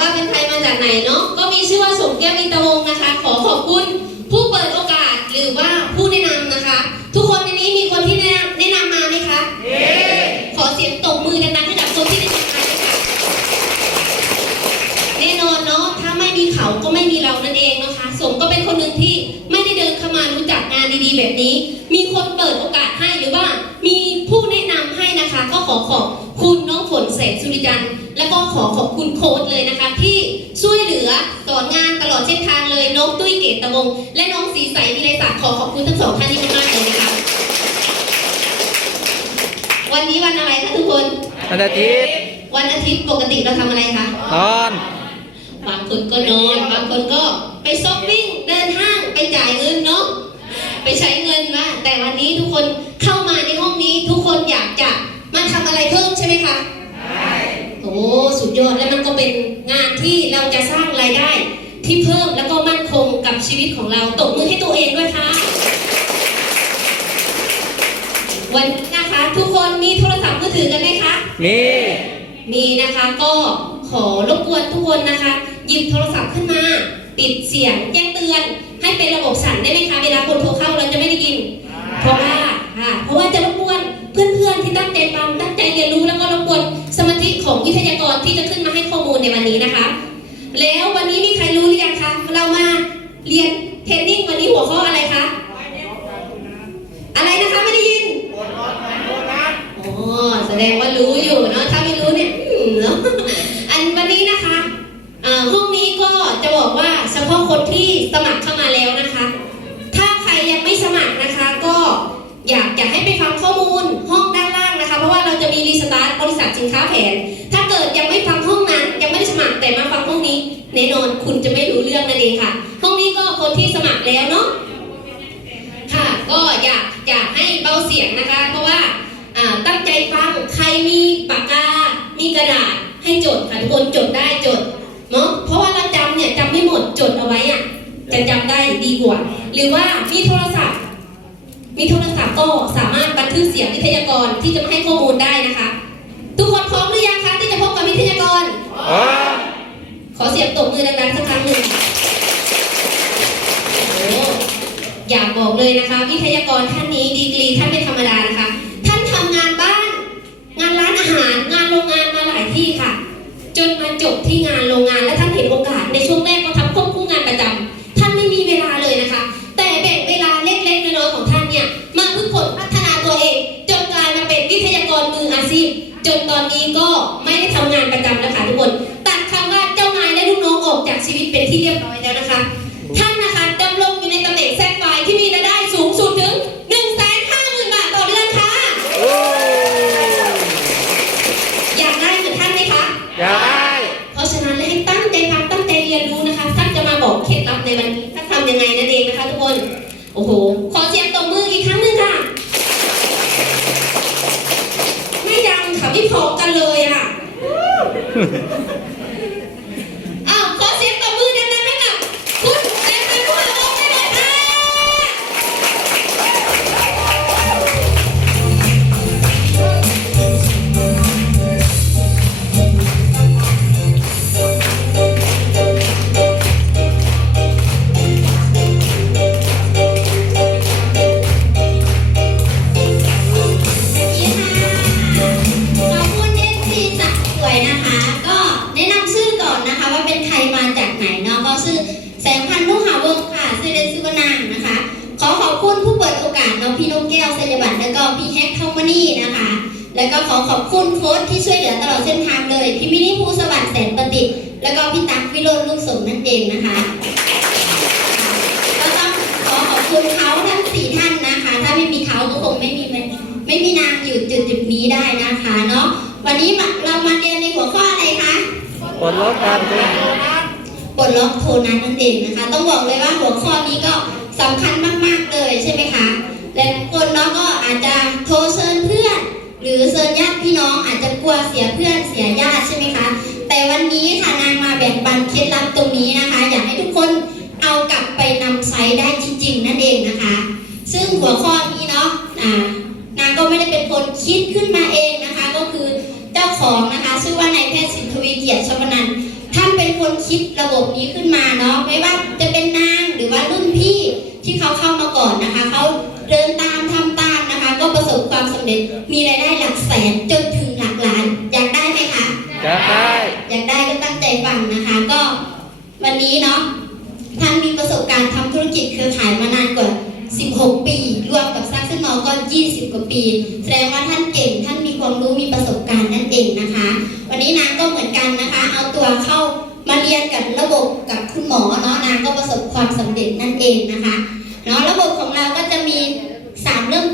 ว่าเป็นใครมาจากไหนเนาะก็มีชื่อว่าสมแก้วมิตรวงศ์นะคะ ขอขอบคุณผู้เปิดโอกาสหรือว่าผู้แนะนำนะคะ ทุกคนในนี้มีคนที่แนะนำแนะนำมาไหมคะขอเสียงตบมือดังๆให้กับคนที่แนะนำมาด้วยค่ะแน่นอนเนาะถ้าไม่มีเขาก็ไม่มีเรานั่นเองนะคะ สมก็เป็นคนหนึ่งที่ไม่ได้เดินเข้ามารู้จักงานดีๆ แบบนี้ มีคนเปิดโอกาสให้หรือว่ามีผู้แนะนำให้นะคะ ก็ขอขอบ คุณน้องฝนแสงสุริยัน และก็ขอขอบคุณโค้ดเลยนะคะ ที่ช่วยเหลือสอนงานตลอดเส้นทางเลยน้องตุ้ยเกตตะวงศ์และน้องสีใสวิไลศักดิ์ขอขอบคุณทั้งสองท่านนี้มากๆเลยนะคะวันนี้วันอะไรคะทุกคน วันอาทิตย์ วันอาทิตย์ปกติเราทำอะไรคะนอนบางคนก็นอนบางคนก็ไปช้อปปิ้งเดินห้างไปจ่ายเงินเนาะไปใช้เงินว่าแต่วันนี้ทุกคนเข้ามาในห้องนี้ทุกคนอยากจะมาทำอะไรเพิ่มใช่ไหมคะใช่โอ้ สุดยอด และมันก็เป็นงานที่เราจะสร้างรายได้ ที่เพิ่มแล้วก็มั่นคงกับชีวิตของเราตบมือให้ตัวเองด้วยค่ะ วันนี้นะคะ ทุกคนมีโทรศัพท์มือถือกันไหมคะ มี มีนะคะก็ขอรบกวนทุกคนนะคะ หยิบโทรศัพท์ขึ้นมา ปิดเสียงแจ้งเตือน ให้เป็นระบบสั่นได้ไหมคะ เวลาคนโทรเข้าเราจะไม่ได้ยิน เพราะว่าค่ะเพราะว่าจะรบกวนเพื่อนๆที่ตั้งใจฟัง ให้ข้อมูลในวันนี้นะคะ แล้ววันนี้มีใครรู้หรือยังคะ เรามาเรียนเทรนนิ่งวันนี้หัวข้ออะไรคะ อะไรนะคะไม่ได้ยินอ๋อแสดงว่ารู้อยู่เนาะ ถ้าไม่รู้เนี่ยเนาะ อันวันนี้นะคะห้องนี้ก็จะบอกว่าเฉพาะคนที่สมัครเข้ามาแล้วนะคะ ถ้าใครยังไม่สมัครนะคะ ก็อยากจะให้ไปฟังข้อมูลห้องด้านล่างนะคะ เพราะว่าเราจะมีรีสตาร์ทบริษัทสินค้าแผน ถ้าเกิดยังไม่ฟัง แน่นอนคุณจะไม่รู้เรื่องนั่นเองค่ะ ห้องนี้ก็คนที่สมัครแล้วเนาะค่ะ ก็อยากอยากให้เบาเสียงนะคะ เพราะว่าตั้งใจฟังใครมีปากกา มีกระดาษให้จดค่ะทุกคนจดได้จดเนาะเพราะว่าเราจำเนี่ยจำไม่หมดจดเอาไว้อะจะจำได้ดีกว่า หรือว่ามีโทรศัพท์ มีโทรศัพท์ก็สามารถบันทึกเสียงวิทยากรที่จะมาให้ข้อมูลได้นะคะ ทุกคนพร้อมหรือยังคะที่จะพบกับวิทยากรอ๋อขอ เสียงตบมือดังๆสักครั้งหนึ่งโอ้อยากบอกเลยนะคะ วิทยากรท่านนี้ดีกรีท่านไม่ธรรมดานะคะ ท่านทำงานบ้าน งานร้านอาหาร งานโรงงานมาหลายที่ค่ะ จนมาจบที่งานโรงงานและท่านเห็นโอกาส โอ้โห ขอเสียงตบมืออีกครั้งหนึ่งค่ะ ไม่ดังค่ะ ไม่พอกันเลยอะ คุณผู้เปิดโอกาสน้องพี่นกแก้วสัญบัตรแล้วก็พี่แฮกทองมณีนะคะ แล้วก็ขอขอบคุณโค้ชที่ช่วยเหลือตลอดเส้นทางเลย พี่มินิภูสวัสดิ์แสนประดิษฐ์แล้วก็พี่ตั๊กวิโรจน์ลูกสมนั่นเองนะคะก็ต้องขอขอบคุณเขาทั้งสี่ท่านนะคะ ถ้าไม่มีเขาก็คงไม่มีมันไม่มีนางอยู่จุดจุดๆนี้ได้นะคะเนาะวันนี้มาเรามาเรียนในหัวข้ออะไรคะปลดล็อกการเป็นปลดล็อกโทนัสนั่นเองนะคะ ต้องบอกเลยว่าหัวข้อนี้ก็ สำคัญมากๆเลยใช่ไหมคะและคนเนาะก็อาจจะโทรเชิญเพื่อน หรือเชิญญาติพี่น้องอาจจะกลัวเสียเพื่อนเสียญาติใช่ไหมคะ แต่วันนี้ค่ะนางมาแบ่งปันเคล็ดลับตรงนี้นะคะ อยากให้ทุกคนเอากลับไปนำใช้ได้จริงๆนั่นเองนะคะ ซึ่งหัวข้อนี้เนาะนางก็ไม่ได้เป็นคนคิดขึ้นมาเองนะคะ ก็คือเจ้าของนะคะชื่อว่านายแพทย์สินทวีเกียรติชวนันท์ท่านเป็นคนคิดระบบนี้ขึ้นมาเนาะไม่ว่าจะเป็นน ความสำเร็จ มีรายได้หลักแสนจนถึงหลักล้าน อยากได้ไหมคะจะได้ อยากได้ก็ตั้งใจฟังนะคะ ก็วันนี้เนาะ ท่านมีประสบการณ์ทำธุรกิจเครือข่ายมานานกว่า 16 ปี รวมกับซักเซนมอก็ 20 กว่าปี แสดงว่าท่านเก่ง ท่านมีความรู้มีประสบการณ์นั่นเองนะคะ วันนี้นางก็เหมือนกันนะคะ เอาตัวเข้ามาเรียนกับระบบกับคุณหมอเนาะนางก็ประสบความสำเร็จนั่นเองนะคะเนาะระบบของเราก็จะมี3เริ่ม